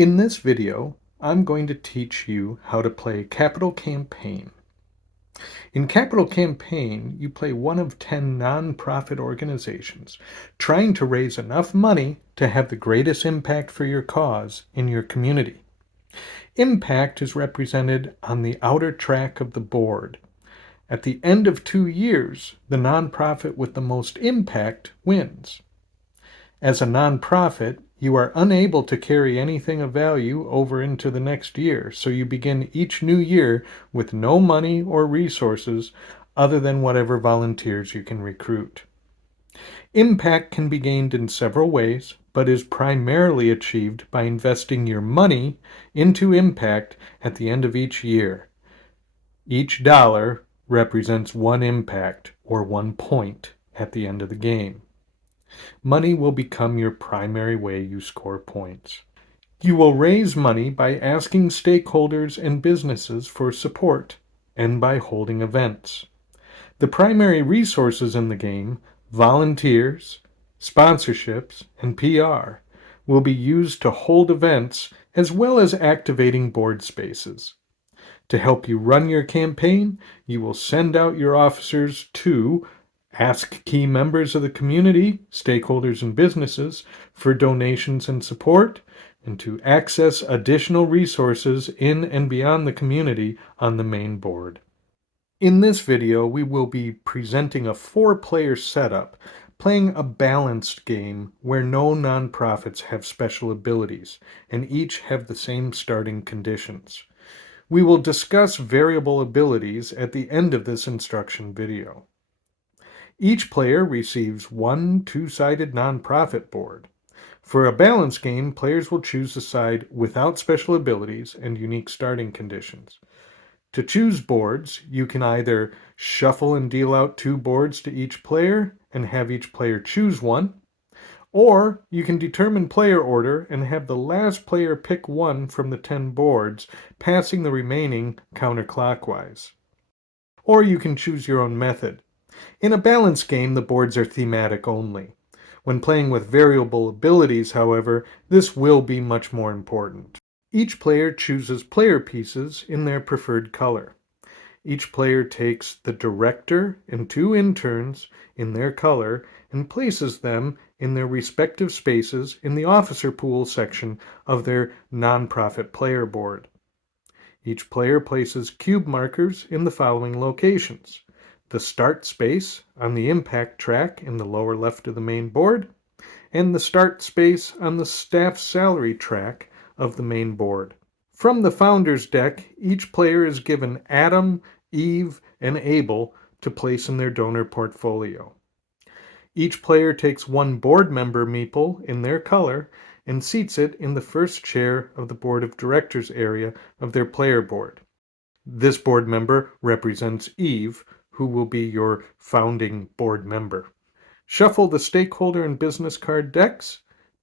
In this video, I'm going to teach you how to play Capital Campaign. In Capital Campaign, you play one of 10 nonprofit organizations trying to raise enough money to have the greatest impact for your cause in your community. Impact is represented on the outer track of the board. At the end of 2 years, the nonprofit with the most impact wins. As a nonprofit, you are unable to carry anything of value over into the next year, so you begin each new year with no money or resources other than whatever volunteers you can recruit. Impact can be gained in several ways, but is primarily achieved by investing your money into impact at the end of each year. Each dollar represents one impact, or 1 point, at the end of the game. Money will become your primary way you score points. You will raise money by asking stakeholders and businesses for support and by holding events. The primary resources in the game, volunteers, sponsorships, and PR, will be used to hold events as well as activating board spaces. To help you run your campaign, you will send out your officers to ask key members of the community, stakeholders and businesses, for donations and support, and to access additional resources in and beyond the community on the main board. In this video, we will be presenting a 4-player setup, playing a balanced game where no nonprofits have special abilities, and each have the same starting conditions. We will discuss variable abilities at the end of this instruction video. Each player receives one 2-sided nonprofit board. For a balance game, players will choose a side without special abilities and unique starting conditions. To choose boards, you can either shuffle and deal out 2 boards to each player and have each player choose one, or you can determine player order and have the last player pick one from the 10 boards, passing the remaining counterclockwise. Or you can choose your own method. In a balance game, the boards are thematic only. When playing with variable abilities, however, this will be much more important. Each player chooses player pieces in their preferred color. Each player takes the director and 2 interns in their color and places them in their respective spaces in the officer pool section of their nonprofit player board. Each player places cube markers in the following locations: the start space on the impact track in the lower left of the main board, and the start space on the staff salary track of the main board. From the founder's deck, each player is given Adam, Eve, and Abel to place in their donor portfolio. Each player takes 1 board member meeple in their color and seats it in the first chair of the board of directors area of their player board. This board member represents Eve, who will be your founding board member. Shuffle the stakeholder and business card decks.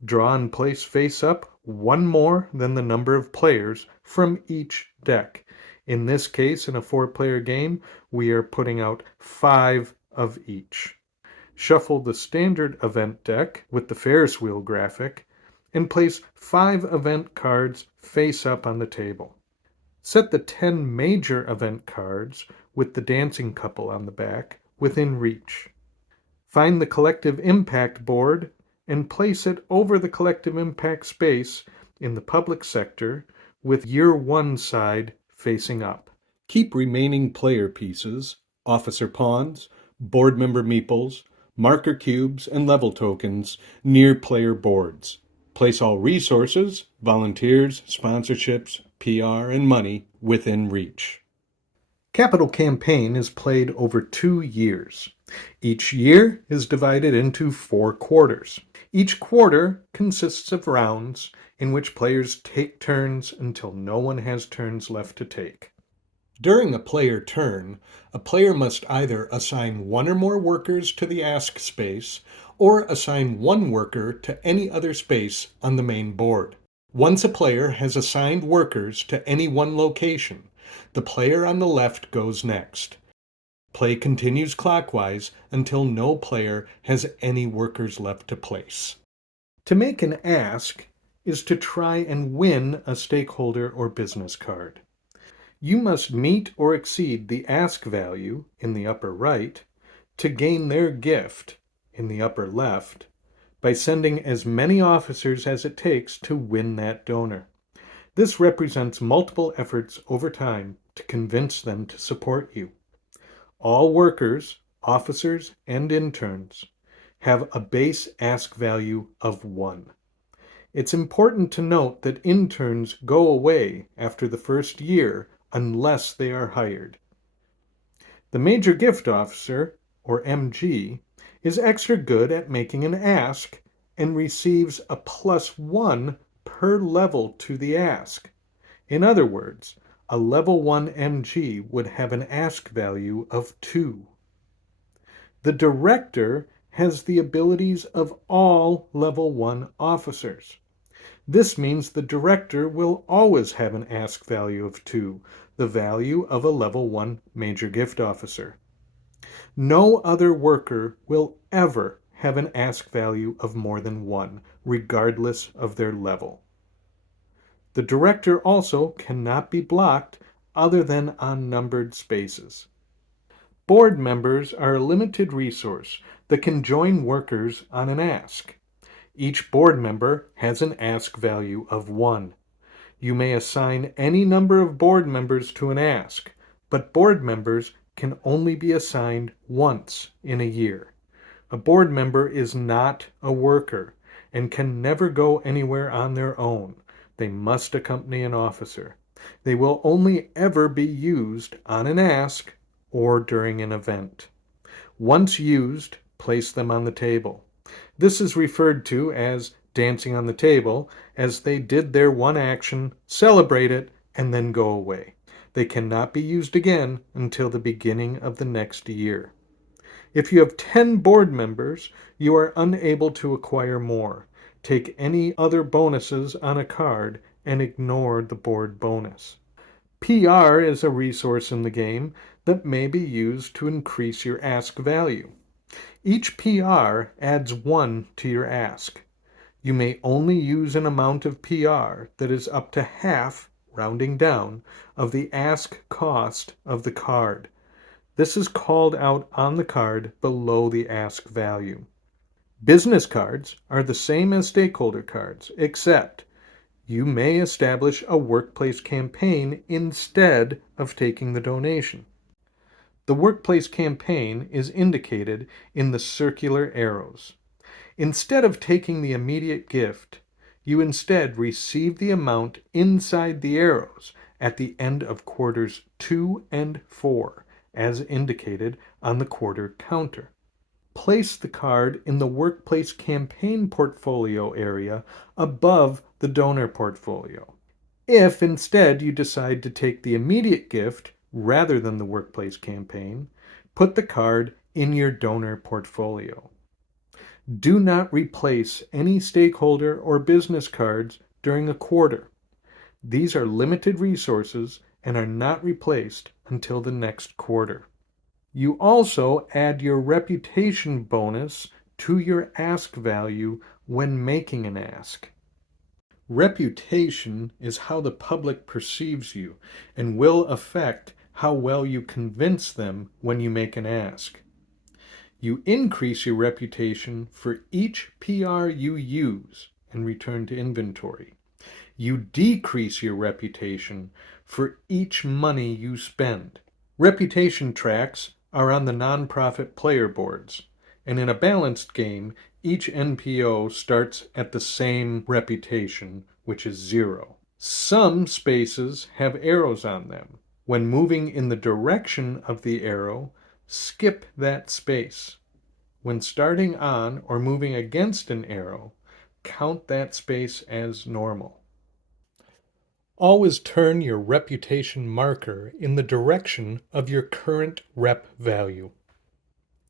Draw and place face up 1 more than the number of players from each deck. In this case, in a 4-player game, we are putting out 5 of each. Shuffle the standard event deck with the Ferris wheel graphic and place 5 event cards face up on the table. Set the 10 major event cards with the dancing couple on the back within reach. Find the collective impact board and place it over the collective impact space in the public sector with year 1 side facing up. Keep remaining player pieces, officer pawns, board member meeples, marker cubes, and level tokens near player boards. Place all resources, volunteers, sponsorships, PR, and money within reach. Capital Campaign is played over 2 years. Each year is divided into 4 quarters. Each quarter consists of rounds in which players take turns until no one has turns left to take. During a player turn, a player must either assign 1 or more workers to the ask space or assign 1 worker to any other space on the main board. Once a player has assigned workers to any one location, the player on the left goes next. Play continues clockwise until no player has any workers left to place. To make an ask, is to try and win a stakeholder or business card. You must meet or exceed the ask value in the upper right to gain their gift in the upper left by sending as many officers as it takes to win that donor. This represents multiple efforts over time to convince them to support you. All workers, officers, and interns have a base ask value of 1. It's important to note that interns go away after the first year unless they are hired. The Major Gift Officer, or MG, is extra good at making an ask and receives a +1 per level to the ask. In other words, a level 1 MG would have an ask value of 2. The Director has the abilities of all level 1 officers. This means the Director will always have an ask value of 2, the value of a level 1 Major Gift Officer. No other worker will ever have an ask value of more than 1, regardless of their level. The Director also cannot be blocked other than on numbered spaces. Board members are a limited resource that can join workers on an ask. Each board member has an ask value of 1. You may assign any number of board members to an ask, but board members can only be assigned once in a year. A board member is not a worker and can never go anywhere on their own. They must accompany an officer. They will only ever be used on an ask or during an event. Once used, place them on the table. This is referred to as dancing on the table, as they did their one action, celebrate it, and then go away. They cannot be used again until the beginning of the next year. If you have 10 board members, you are unable to acquire more. Take any other bonuses on a card and ignore the board bonus. PR is a resource in the game that may be used to increase your ask value. Each PR adds 1 to your ask. You may only use an amount of PR that is up to half, rounding down, of the ask cost of the card. This is called out on the card below the ask value. Business cards are the same as stakeholder cards, except you may establish a workplace campaign instead of taking the donation. The workplace campaign is indicated in the circular arrows. Instead of taking the immediate gift, you instead receive the amount inside the arrows at the end of quarters 2 and 4, as indicated on the quarter counter. Place the card in the workplace campaign portfolio area above the donor portfolio. If instead you decide to take the immediate gift rather than the workplace campaign, put the card in your donor portfolio. Do not replace any stakeholder or business cards during a quarter. These are limited resources and are not replaced until the next quarter. You also add your reputation bonus to your ask value when making an ask. Reputation is how the public perceives you and will affect how well you convince them when you make an ask. You increase your reputation for each PR you use and return to inventory. You decrease your reputation for each money you spend. Reputation tracks are on the nonprofit player boards, and in a balanced game, each NPO starts at the same reputation, which is 0. Some spaces have arrows on them. When moving in the direction of the arrow, skip that space. When starting on or moving against an arrow, count that space as normal. Always turn your reputation marker in the direction of your current rep value.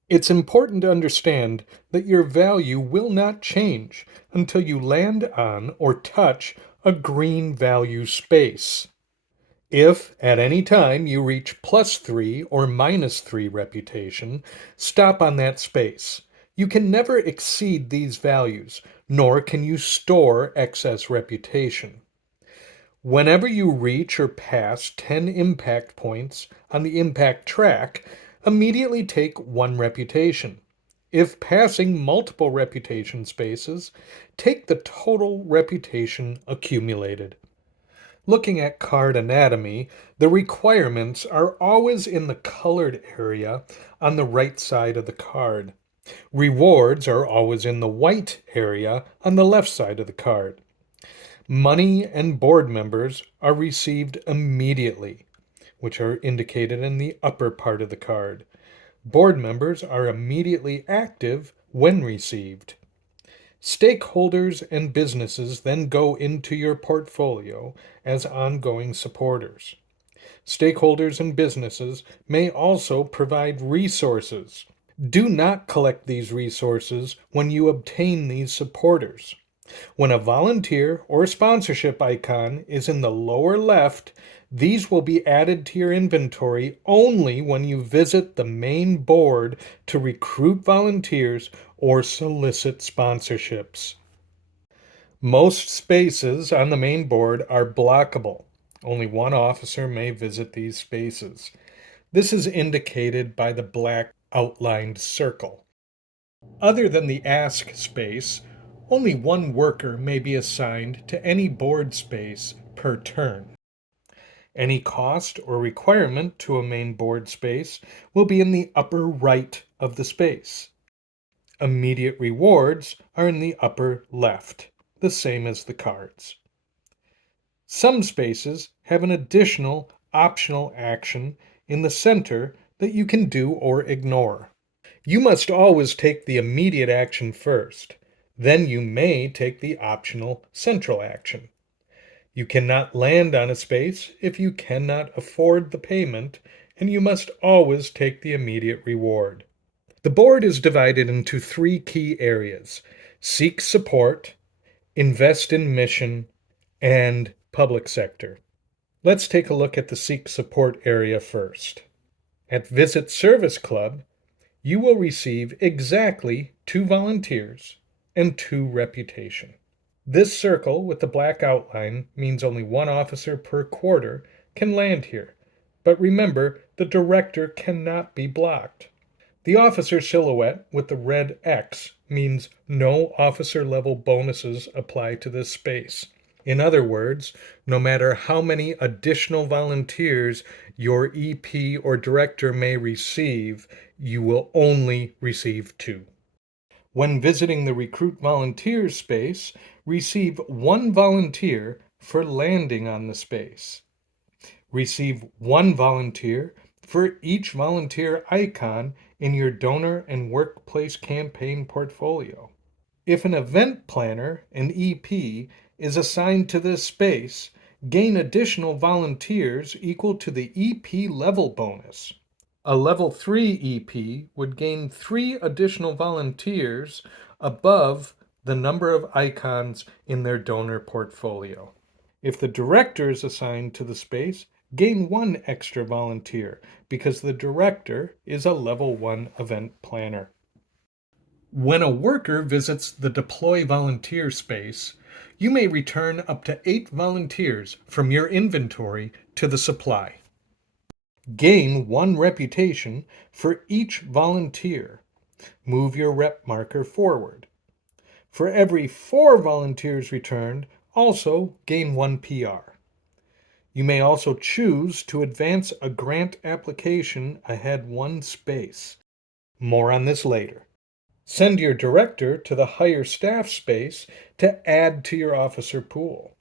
It's important to understand that your value will not change until you land on or touch a green value space. If at any time you reach +3 or -3 reputation, stop on that space. You can never exceed these values, nor can you store excess reputation. Whenever you reach or pass 10 impact points on the impact track, immediately take one reputation. If passing multiple reputation spaces, take the total reputation accumulated. Looking at card anatomy, the requirements are always in the colored area on the right side of the card. Rewards are always in the white area on the left side of the card. Money and board members are received immediately, which are indicated in the upper part of the card. Board members are immediately active when received. Stakeholders and businesses then go into your portfolio as ongoing supporters. Stakeholders and businesses may also provide resources. Do not collect these resources when you obtain these supporters. When a volunteer or sponsorship icon is in the lower left, these will be added to your inventory only when you visit the main board to recruit volunteers or solicit sponsorships. Most spaces on the main board are blockable. Only one officer may visit these spaces. This is indicated by the black outlined circle. Other than the ask space, only one worker may be assigned to any board space per turn. Any cost or requirement to a main board space will be in the upper right of the space. Immediate rewards are in the upper left, the same as the cards. Some spaces have an additional optional action in the center that you can do or ignore. You must always take the immediate action first. Then you may take the optional central action. You cannot land on a space if you cannot afford the payment, and you must always take the immediate reward. The board is divided into three key areas: seek support, invest in mission, and public sector. Let's take a look at the seek support area first. At Visit Service Club, you will receive exactly 2 volunteers and 2 reputation. This circle with the black outline means only one officer per quarter can land here. But remember, the director cannot be blocked. The officer silhouette with the red X means no officer level bonuses apply to this space. In other words, no matter how many additional volunteers your EP or director may receive, you will only receive 2. When visiting the Recruit Volunteers space, receive 1 volunteer for landing on the space. Receive 1 volunteer for each volunteer icon in your donor and workplace campaign portfolio. If an event planner, an EP, is assigned to this space, gain additional volunteers equal to the EP level bonus. A level 3 EP would gain 3 additional volunteers above the number of icons in their donor portfolio. If the director is assigned to the space, gain 1 extra volunteer because the director is a level 1 event planner. When a worker visits the Deploy Volunteer space, you may return up to 8 volunteers from your inventory to the supply. Gain 1 reputation for each volunteer. Move your rep marker forward. For every 4 volunteers returned, also gain 1 PR. You may also choose to advance a grant application ahead 1 space. More on this later. Send your director to the Hire Staff space to add to your officer pool.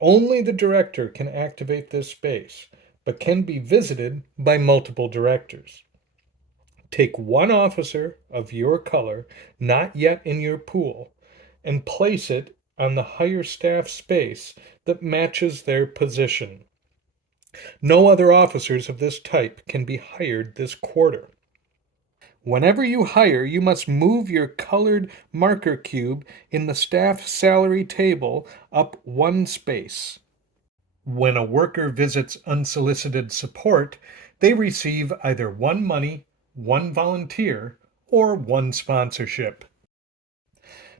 Only the director can activate this space, but can be visited by multiple directors. Take 1 officer of your color not yet in your pool and place it on the Hire Staff space that matches their position. No other officers of this type can be hired this quarter. Whenever you hire, you must move your colored marker cube in the staff salary table up 1 space. When a worker visits unsolicited support, they receive either 1 money, 1 volunteer, or 1 sponsorship.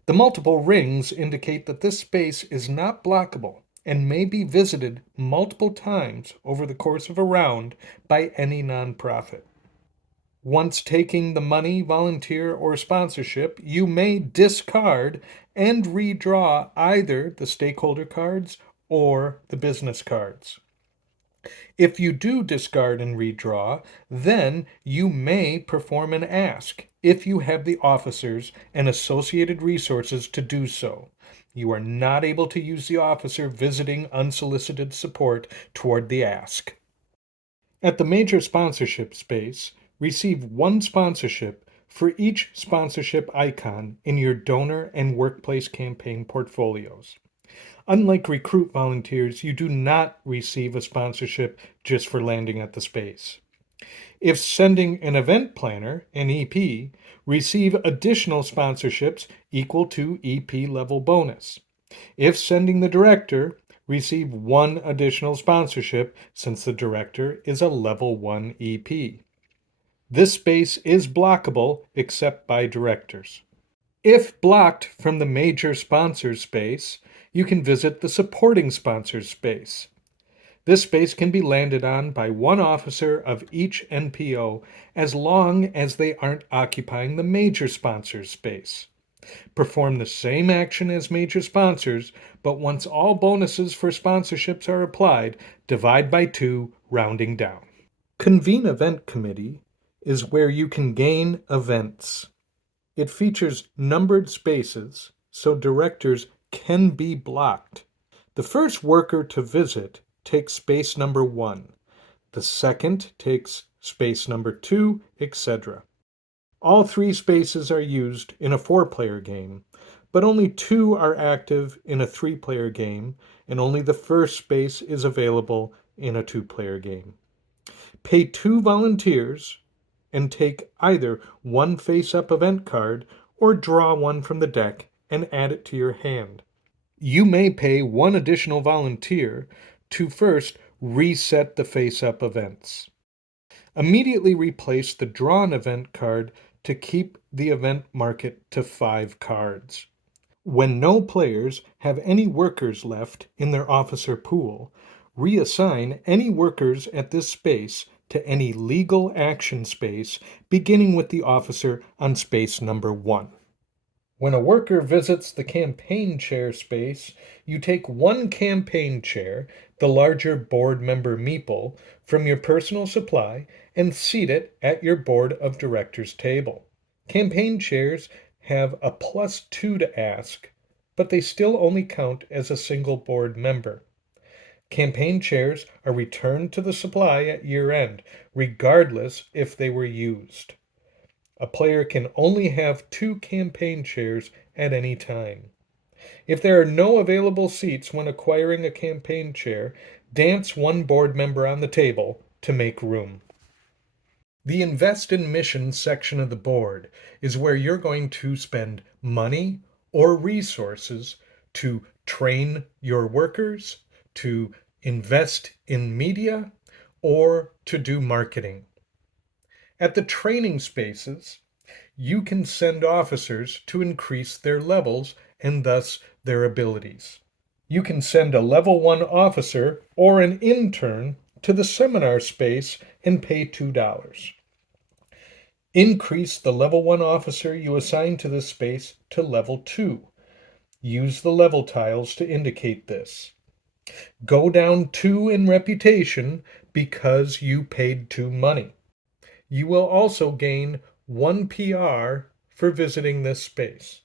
The multiple rings indicate that this space is not blockable and may be visited multiple times over the course of a round by any nonprofit. Once taking the money, volunteer, or sponsorship, you may discard and redraw either the stakeholder cards or the business cards. If you do discard and redraw, then you may perform an ask if you have the officers and associated resources to do so. You are not able to use the officer visiting unsolicited support toward the ask. At the major sponsorship space, receive one sponsorship for each sponsorship icon in your donor and workplace campaign portfolios. Unlike recruit volunteers, you do not receive a sponsorship just for landing at the space. If sending an event planner, an EP, receive additional sponsorships equal to EP level bonus. If sending the director, receive one additional sponsorship since the director is a level 1 EP. This space is blockable except by directors. If blocked from the major sponsors space, you can visit the supporting sponsors space. This space can be landed on by one officer of each NPO as long as they aren't occupying the major sponsors space. Perform the same action as major sponsors, but once all bonuses for sponsorships are applied, divide by 2, rounding down. Convene Event Committee is where you can gain events. It features numbered spaces, so directors can be blocked. The first worker to visit takes space number 1. The second takes space number 2, etc. All 3 spaces are used in a 4-player game, but only 2 are active in a 3-player game, and only the first space is available in a 2-player game. Pay 2 volunteers and take either one face-up event card or draw one from the deck and add it to your hand. You may pay 1 additional volunteer to first reset the face-up events. Immediately replace the drawn event card to keep the event market to 5 cards. When no players have any workers left in their officer pool, reassign any workers at this space to any legal action space, beginning with the officer on space number 1. When a worker visits the campaign chair space, you take 1 campaign chair, the larger board member meeple, from your personal supply and seat it at your board of directors table. Campaign chairs have a +2 to ask, but they still only count as a single board member. Campaign chairs are returned to the supply at year end, regardless if they were used. A player can only have 2 campaign chairs at any time. If there are no available seats when acquiring a campaign chair, dance 1 board member on the table to make room. The Invest in Mission section of the board is where you're going to spend money or resources to train your workers, to invest in media, or to do marketing. At the training spaces, you can send officers to increase their levels and thus their abilities. You can send a level 1 officer or an intern to the seminar space and pay $2. Increase the level 1 officer you assign to this space to level 2. Use the level tiles to indicate this. Go down 2 in reputation because you paid 2 money. You will also gain 1 PR for visiting this space.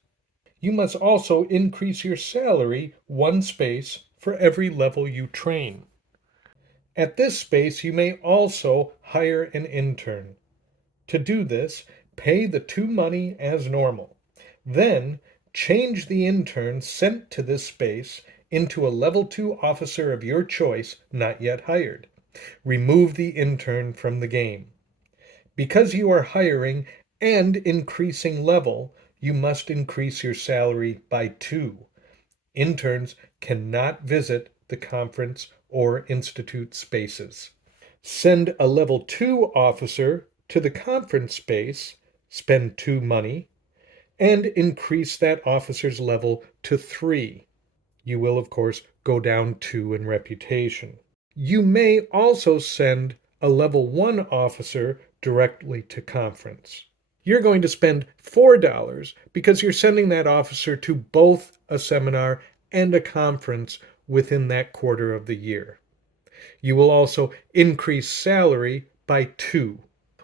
You must also increase your salary 1 space for every level you train. At this space, you may also hire an intern. To do this, pay the 2 money as normal. Then, change the intern sent to this space into a level 2 officer of your choice not yet hired. Remove the intern from the game. Because you are hiring and increasing level, you must increase your salary by 2. Interns cannot visit the conference or institute spaces. Send a level 2 officer to the conference space, spend 2 money, and increase that officer's level to 3. You will, of course, go down 2 in reputation. You may also send a level 1 officer directly to conference. You're going to spend $4 because you're sending that officer to both a seminar and a conference within that quarter of the year. You will also increase salary by 2.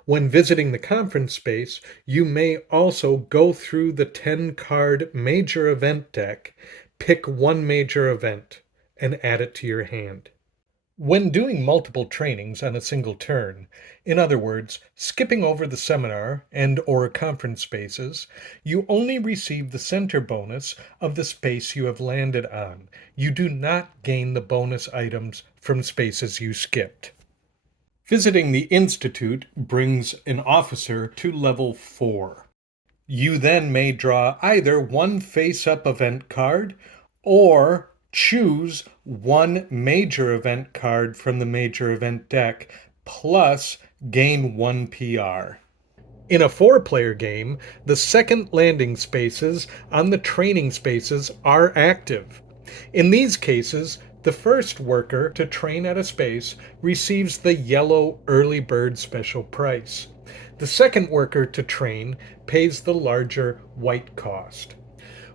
When visiting the conference space, you may also go through the 10-card major event deck, pick one major event, and add it to your hand. When doing multiple trainings on a single turn, in other words, skipping over the seminar and or conference spaces, you only receive the center bonus of the space you have landed on. You do not gain the bonus items from spaces you skipped. Visiting the Institute brings an officer to level 4. You then may draw either one face-up event card or choose one major event card from the major event deck, plus gain 1 PR. In a 4-player game, the second landing spaces on the training spaces are active. In these cases, the first worker to train at a space receives the yellow early bird special price. The second worker to train pays the larger white cost.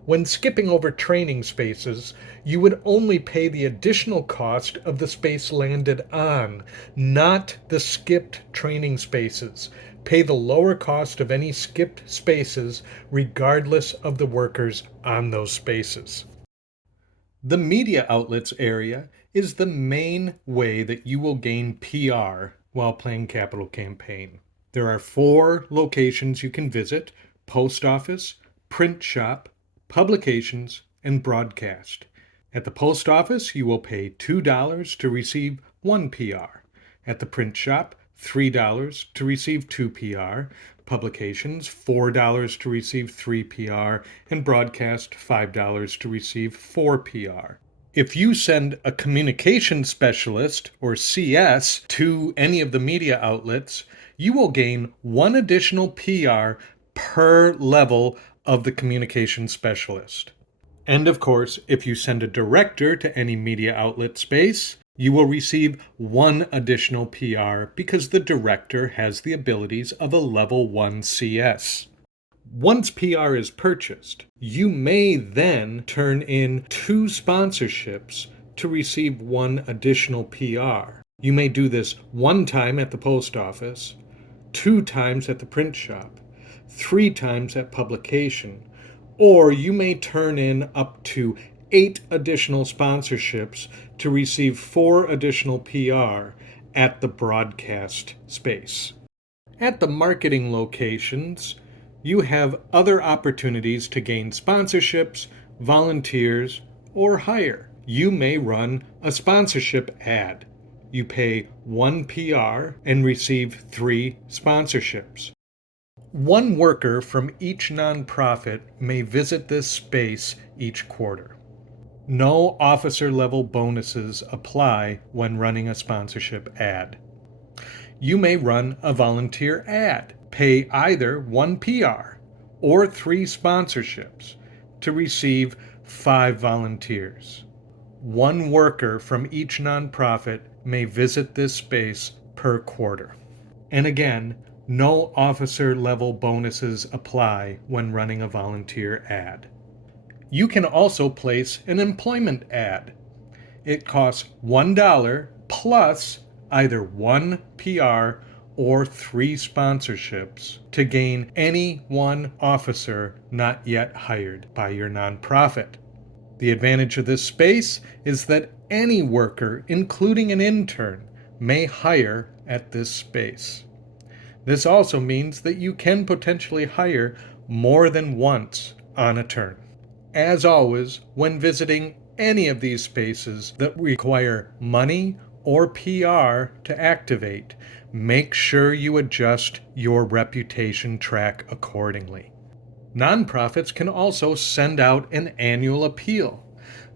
When skipping over training spaces, you would only pay the additional cost of the space landed on, not the skipped training spaces. Pay the lower cost of any skipped spaces regardless of the workers on those spaces. The media outlets area is the main way that you will gain PR while playing Capital Campaign. There are 4 locations you can visit: post office, print shop, publications, and broadcast. At the post office, you will pay $2 to receive 1 PR. At the print shop, $3 to receive 2 PR. Publications, $4 to receive 3 PR, and broadcast, $5 to receive 4 PR. If you send a communication specialist, or CS, to any of the media outlets, you will gain 1 additional PR per level of the communication specialist. And of course, if you send a director to any media outlet space, you will receive 1 additional PR because the director has the abilities of a level 1 CS. Once PR is purchased, you may then turn in 2 sponsorships to receive 1 additional PR. You may do this 1 time at the post office, 2 times at the print shop, 3 times at publication, or you may turn in up to 8 additional sponsorships to receive 4 additional PR at the broadcast space. At the marketing locations, you have other opportunities to gain sponsorships, volunteers, or hire. You may run a sponsorship ad. You pay 1 PR and receive 3 sponsorships. 1 worker from each nonprofit may visit this space each quarter. No officer level bonuses apply when running a sponsorship ad. You may run a volunteer ad. Pay either 1 PR or 3 sponsorships to receive 5 volunteers. 1 worker from each nonprofit may visit this space per quarter. And again, no officer level bonuses apply when running a volunteer ad. You can also place an employment ad. It costs $1 plus either 1 PR or 3 sponsorships to gain any 1 officer not yet hired by your nonprofit. The advantage of this space is that any worker, including an intern, may hire at this space. This also means that you can potentially hire more than once on a turn. As always, when visiting any of these spaces that require money or PR to activate, make sure you adjust your reputation track accordingly. Nonprofits can also send out an annual appeal.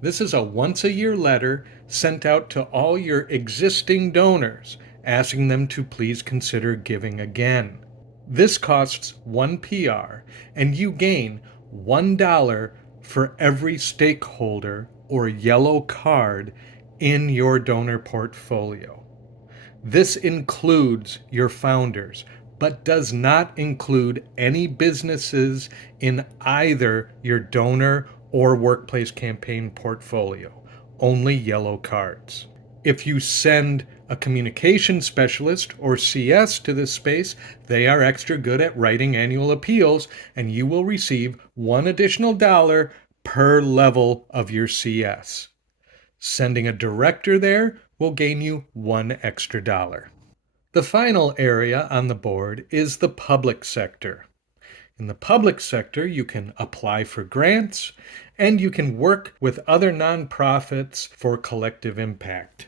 This is a once-a-year letter sent out to all your existing donors, asking them to please consider giving again. This costs 1 PR, and you gain $1 for every stakeholder or yellow card in your donor portfolio. This includes your founders, but does not include any businesses in either your donor or workplace campaign portfolio. Only yellow cards. If you send a communication specialist or CS to this space, they are extra good at writing annual appeals, and you will receive one additional dollar per level of your CS. Sending a director there will gain you one extra dollar. The final area on the board is the public sector. In the public sector, you can apply for grants and you can work with other nonprofits for collective impact.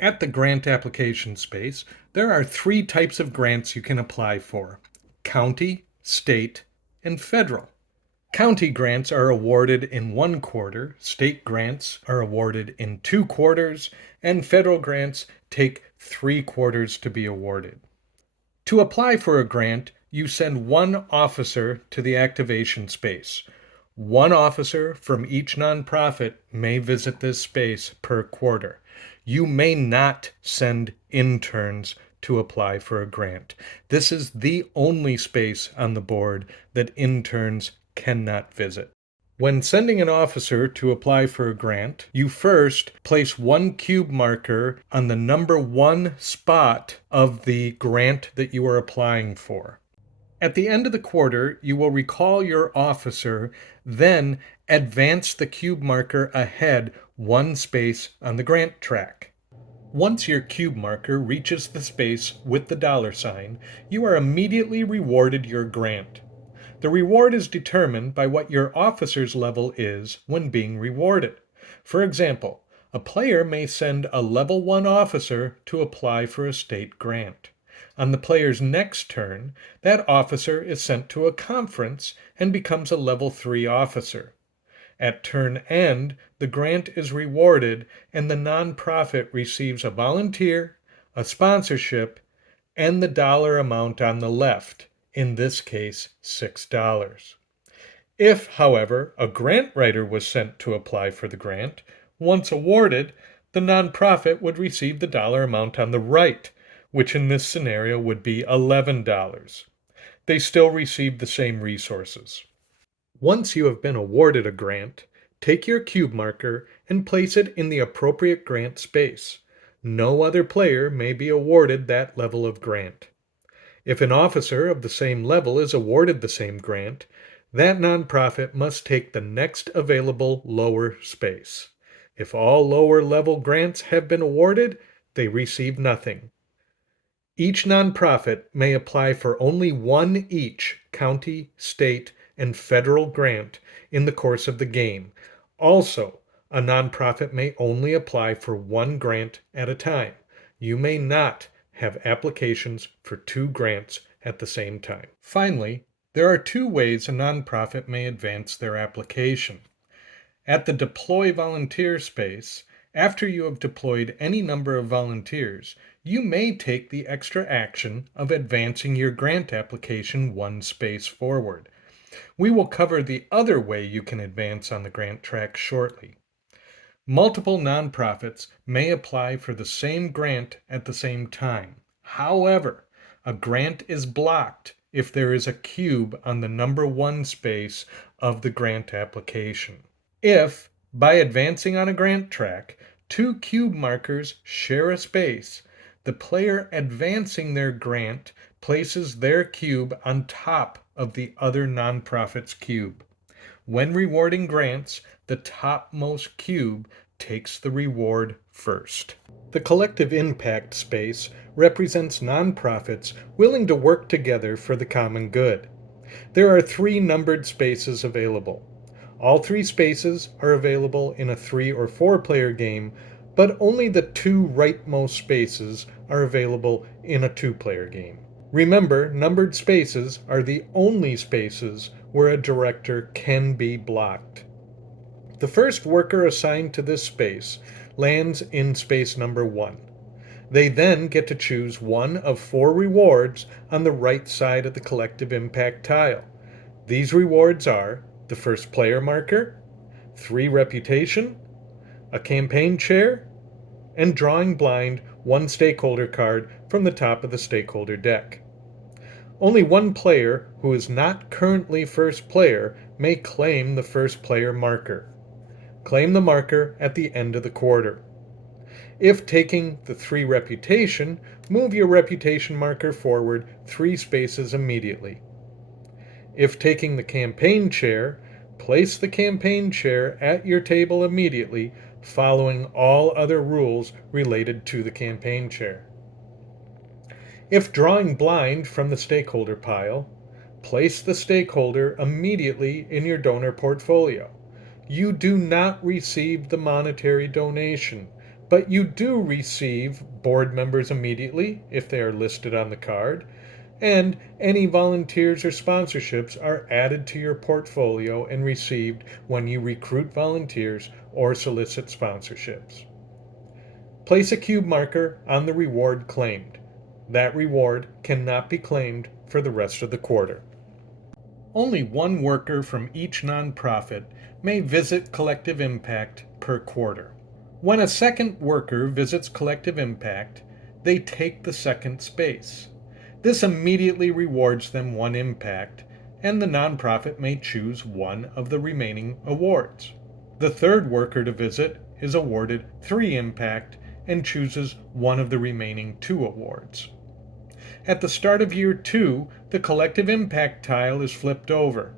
At the grant application space, there are 3 types of grants you can apply for: county, state, and federal. County grants are awarded in 1 quarter, state grants are awarded in 2 quarters, and federal grants take 3 quarters to be awarded. To apply for a grant, you send 1 officer to the activation space. 1 officer from each nonprofit may visit this space per quarter. You may not send interns to apply for a grant. This is the only space on the board that interns cannot visit. When sending an officer to apply for a grant, you first place 1 cube marker on the number 1 spot of the grant that you are applying for. At the end of the quarter, you will recall your officer, then advance the cube marker ahead 1 space on the grant track. Once your cube marker reaches the space with the $sign, you are immediately rewarded your grant. The reward is determined by what your officer's level is when being rewarded. For example, a player may send a level 1 officer to apply for a state grant. On the player's next turn, that officer is sent to a conference and becomes a level 3 officer. At turn end, the grant is rewarded and the nonprofit receives a volunteer, a sponsorship, and the dollar amount on the left, in this case $6. If, however, a grant writer was sent to apply for the grant, once awarded, the nonprofit would receive the dollar amount on the right, which in this scenario would be $11. They still receive the same resources. Once you have been awarded a grant, take your cube marker and place it in the appropriate grant space. No other player may be awarded that level of grant. If an officer of the same level is awarded the same grant, that nonprofit must take the next available lower space. If all lower level grants have been awarded, they receive nothing. Each nonprofit may apply for only 1 each county, state, and federal grant in the course of the game. Also, a nonprofit may only apply for 1 grant at a time. You may not have applications for 2 grants at the same time. Finally, there are 2 ways a nonprofit may advance their application. At the Deploy Volunteer space, after you have deployed any number of volunteers, you may take the extra action of advancing your grant application 1 space forward. We will cover the other way you can advance on the grant track shortly. Multiple nonprofits may apply for the same grant at the same time. However, a grant is blocked if there is a cube on the number 1 space of the grant application. If, by advancing on a grant track, 2 cube markers share a space, the player advancing their grant places their cube on top of the other nonprofit's cube. When rewarding grants, the topmost cube takes the reward first. The collective impact space represents nonprofits willing to work together for the common good. There are 3 numbered spaces available. All 3 spaces are available in a 3 or 4 player game, but only the 2 rightmost spaces are available in a 2-player game. Remember, numbered spaces are the only spaces where a director can be blocked. The first worker assigned to this space lands in space number 1. They then get to choose 1 of 4 rewards on the right side of the collective impact tile. These rewards are the first player marker, 3 reputation, a campaign chair, and drawing blind 1 stakeholder card from the top of the stakeholder deck. Only one player who is not currently first player may claim the first player marker. Claim the marker at the end of the quarter. If taking the 3 reputation, move your reputation marker forward 3 spaces immediately. If taking the campaign chair, place the campaign chair at your table immediately, following all other rules related to the campaign chair. If drawing blind from the stakeholder pile, place the stakeholder immediately in your donor portfolio. You do not receive the monetary donation, but you do receive board members immediately if they are listed on the card, and any volunteers or sponsorships are added to your portfolio and received when you recruit volunteers or solicit sponsorships. Place a cube marker on the reward claimed. That reward cannot be claimed for the rest of the quarter. Only one worker from each nonprofit may visit Collective Impact per quarter. When a second worker visits Collective Impact, they take the second space. This immediately rewards them 1 impact, and the nonprofit may choose one of the remaining awards. The third worker to visit is awarded 3 impact and chooses one of the remaining 2 awards. At the start of year 2, the Collective Impact tile is flipped over.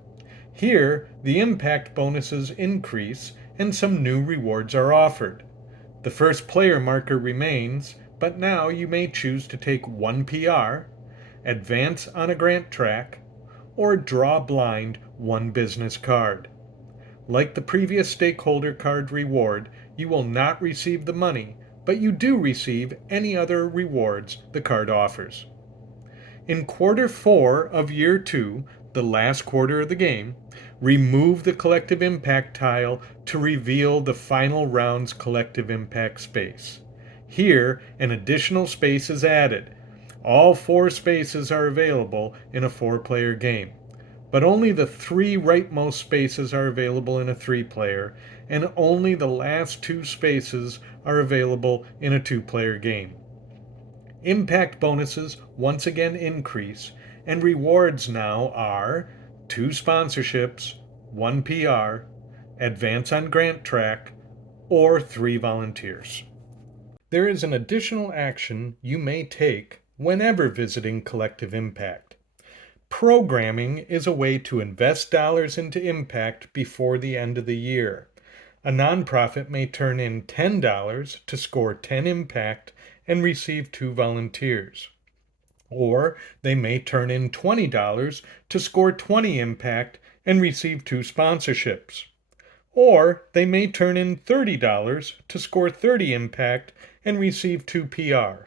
Here, the impact bonuses increase and some new rewards are offered. The first player marker remains, but now you may choose to take 1 PR, advance on a grant track, or draw blind 1 business card. Like the previous stakeholder card reward, you will not receive the money, but you do receive any other rewards the card offers. In quarter 4 of year 2, the last quarter of the game, remove the Collective Impact tile to reveal the final round's Collective Impact space. Here, an additional space is added. All 4 spaces are available in a 4-player game, but only the 3 rightmost spaces are available in a 3-player, and only the last 2 spaces are available in a 2-player game. Impact bonuses once again increase, and rewards now are 2 sponsorships, 1 PR, advance on grant track, or 3 volunteers. There is an additional action you may take whenever visiting Collective Impact. Programming is a way to invest dollars into impact before the end of the year. A nonprofit may turn in $10 to score 10 impact and receive 2 volunteers. Or they may turn in $20 to score 20 impact and receive 2 sponsorships. Or they may turn in $30 to score 30 impact and receive 2 PR.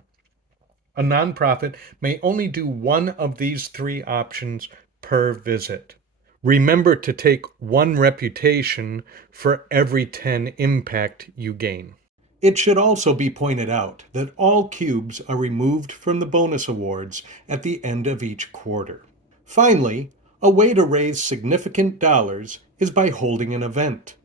A nonprofit may only do one of these 3 options per visit. Remember to take 1 reputation for every 10 impact you gain. It should also be pointed out that all cubes are removed from the bonus awards at the end of each quarter. Finally, a way to raise significant dollars is by holding an event.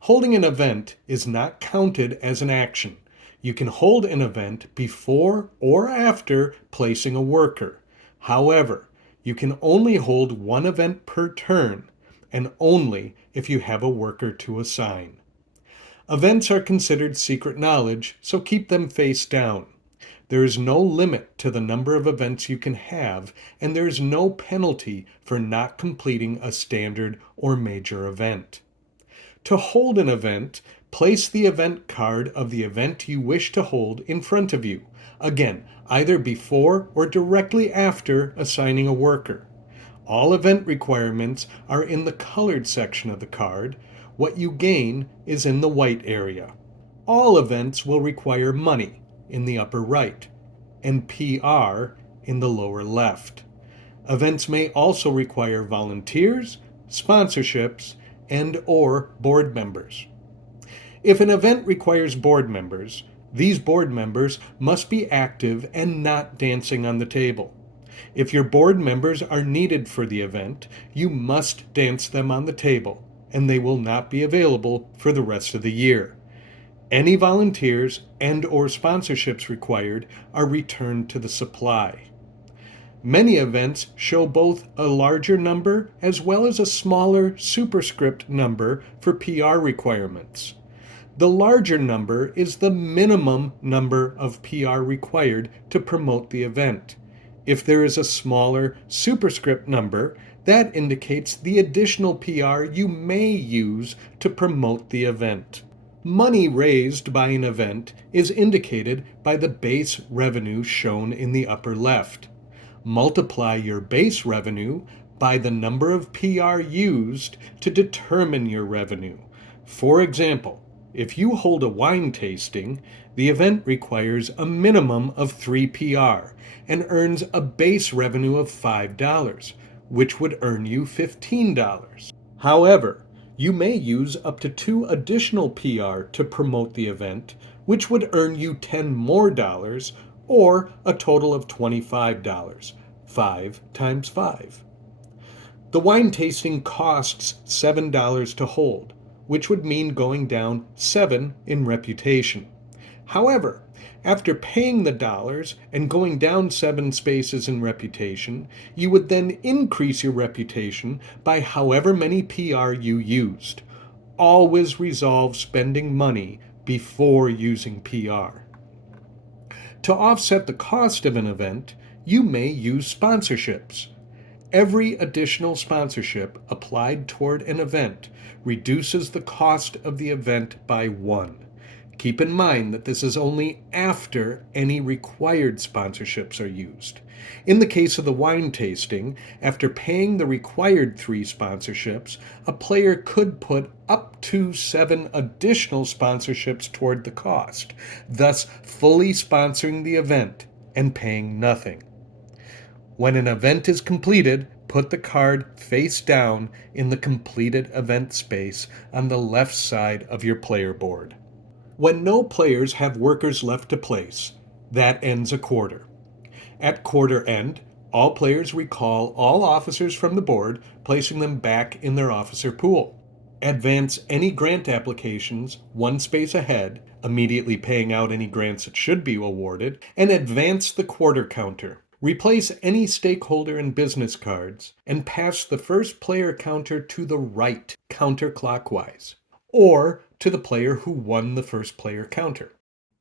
Holding an event is not counted as an action. You can hold an event before or after placing a worker. However, you can only hold 1 event per turn, and only if you have a worker to assign. Events are considered secret knowledge, so keep them face down. There is no limit to the number of events you can have, and there is no penalty for not completing a standard or major event. To hold an event, place the event card of the event you wish to hold in front of you. Again, either before or directly after assigning a worker. All event requirements are in the colored section of the card. What you gain is in the white area. All events will require money in the upper right and PR in the lower left. Events may also require volunteers, sponsorships, and/or board members. If an event requires board members, these board members must be active and not dancing on the table. If your board members are needed for the event, you must dance them on the table, and they will not be available for the rest of the year. Any volunteers and/or sponsorships required are returned to the supply. Many events show both a larger number as well as a smaller superscript number for PR requirements. The larger number is the minimum number of PR required to promote the event. If there is a smaller superscript number, that indicates the additional PR you may use to promote the event. Money raised by an event is indicated by the base revenue shown in the upper left. Multiply your base revenue by the number of PR used to determine your revenue. For example, if you hold a wine tasting, the event requires a minimum of 3 PR and earns a base revenue of $5, which would earn you $15. However, you may use up to 2 additional PR to promote the event, which would earn you $10 more, or a total of $25. 5 times 5. The wine tasting costs $7 to hold, which would mean going down 7 in reputation. However, after paying the dollars and going down 7 spaces in reputation, you would then increase your reputation by however many PR you used. Always resolve spending money before using PR. To offset the cost of an event, you may use sponsorships. Every additional sponsorship applied toward an event reduces the cost of the event by 1. Keep in mind that this is only after any required sponsorships are used. In the case of the wine tasting, after paying the required 3 sponsorships, a player could put up to 7 additional sponsorships toward the cost, thus fully sponsoring the event and paying nothing. When an event is completed, put the card face down in the completed event space on the left side of your player board. When no players have workers left to place, that ends a quarter. At quarter end, all players recall all officers from the board, placing them back in their officer pool. Advance any grant applications 1 space ahead, immediately paying out any grants that should be awarded, and advance the quarter counter. Replace any stakeholder and business cards and pass the first player counter to the right, counterclockwise, or to the player who won the first player counter.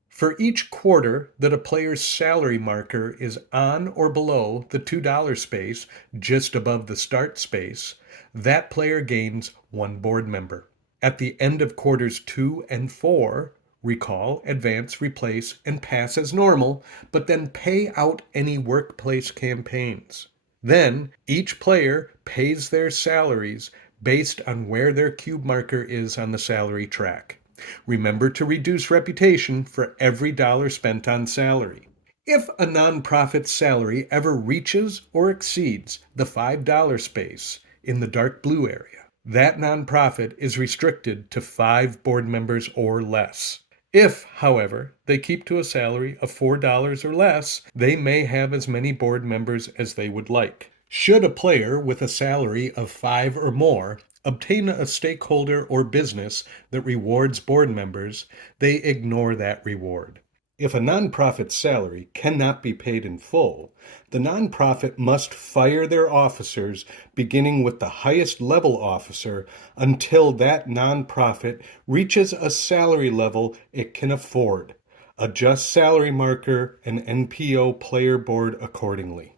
For each quarter that a player's salary marker is on or below the $2 space just above the start space, that player gains 1 board member. At the end of quarters 2 and 4, recall, advance, replace, and pass as normal, but then pay out any workplace campaigns. Then, each player pays their salaries based on where their cube marker is on the salary track. Remember to reduce reputation for every dollar spent on salary. If a nonprofit's salary ever reaches or exceeds the $5 space in the dark blue area, that nonprofit is restricted to 5 board members or less. If, however, they keep to a salary of $4 or less, they may have as many board members as they would like. Should a player with a salary of 5 or more obtain a stakeholder or business that rewards board members, they ignore that reward. If a nonprofit's salary cannot be paid in full, the nonprofit must fire their officers, beginning with the highest level officer, until that nonprofit reaches a salary level it can afford. Adjust salary marker and NPO player board accordingly.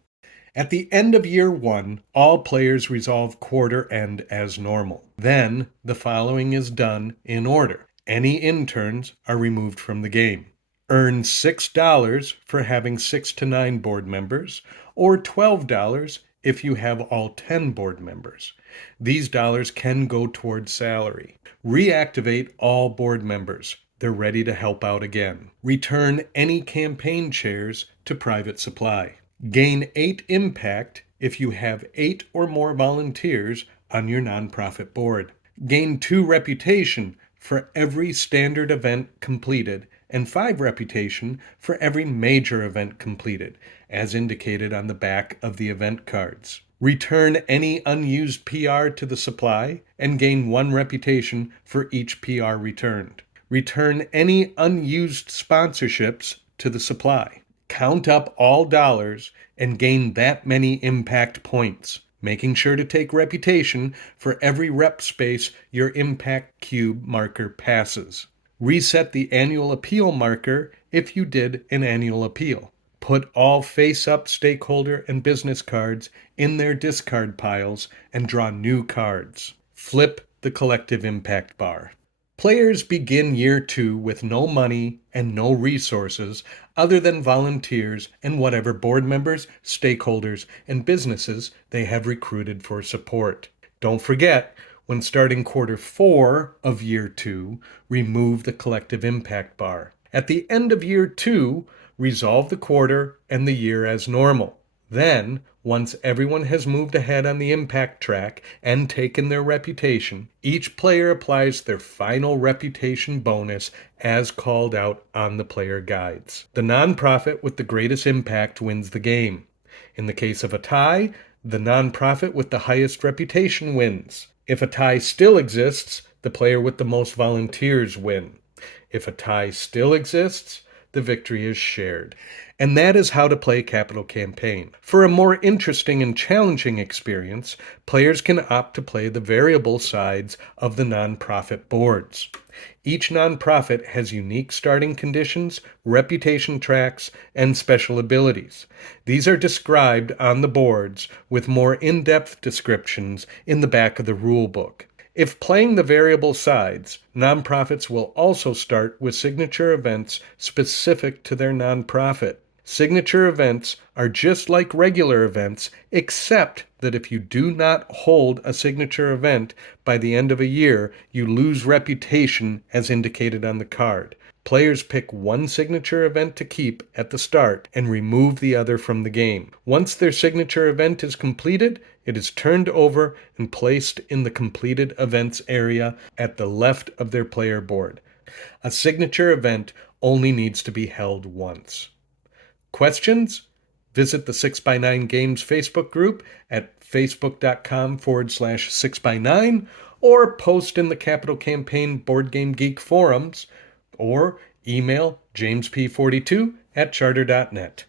At the end of year 1, all players resolve quarter end as normal. Then, the following is done in order. Any interns are removed from the game. Earn $6 for having 6 to 9 board members, or $12 if you have all 10 board members. These dollars can go towards salary. Reactivate all board members. They're ready to help out again. Return any campaign chairs to private supply. Gain 8 impact if you have 8 or more volunteers on your nonprofit board. Gain 2 reputation for every standard event completed and 5 reputation for every major event completed, as indicated on the back of the event cards. Return any unused PR to the supply and gain 1 reputation for each PR returned. Return any unused sponsorships to the supply. Count up all dollars and gain that many impact points, making sure to take reputation for every rep space your impact cube marker passes. Reset the annual appeal marker if you did an annual appeal. Put all face-up stakeholder and business cards in their discard piles and draw new cards. Flip the collective impact bar. Players begin year 2 with no money and no resources other than volunteers and whatever board members, stakeholders, and businesses they have recruited for support. Don't forget, when starting quarter 4 of year 2, remove the collective impact bar. At the end of year 2, resolve the quarter and the year as normal. Then, once everyone has moved ahead on the impact track and taken their reputation, each player applies their final reputation bonus as called out on the player guides. The nonprofit with the greatest impact wins the game. In the case of a tie, the nonprofit with the highest reputation wins. If a tie still exists, the player with the most volunteers win. If a tie still exists, the victory is shared. And that is how to play Capital Campaign. For a more interesting and challenging experience, players can opt to play the variable sides of the nonprofit boards. Each nonprofit has unique starting conditions, reputation tracks, and special abilities. These are described on the boards with more in-depth descriptions in the back of the rulebook. If playing the variable sides, nonprofits will also start with signature events specific to their nonprofit. Signature events are just like regular events, except that if you do not hold a signature event by the end of a year, you lose reputation as indicated on the card. Players pick 1 signature event to keep at the start and remove the other from the game. Once their signature event is completed, it is turned over and placed in the completed events area at the left of their player board. A signature event only needs to be held once. Questions? Visit the 6x9 Games Facebook group at facebook.com/6x9 or post in the Capital Campaign Board Game Geek forums or email jamesp42@charter.net.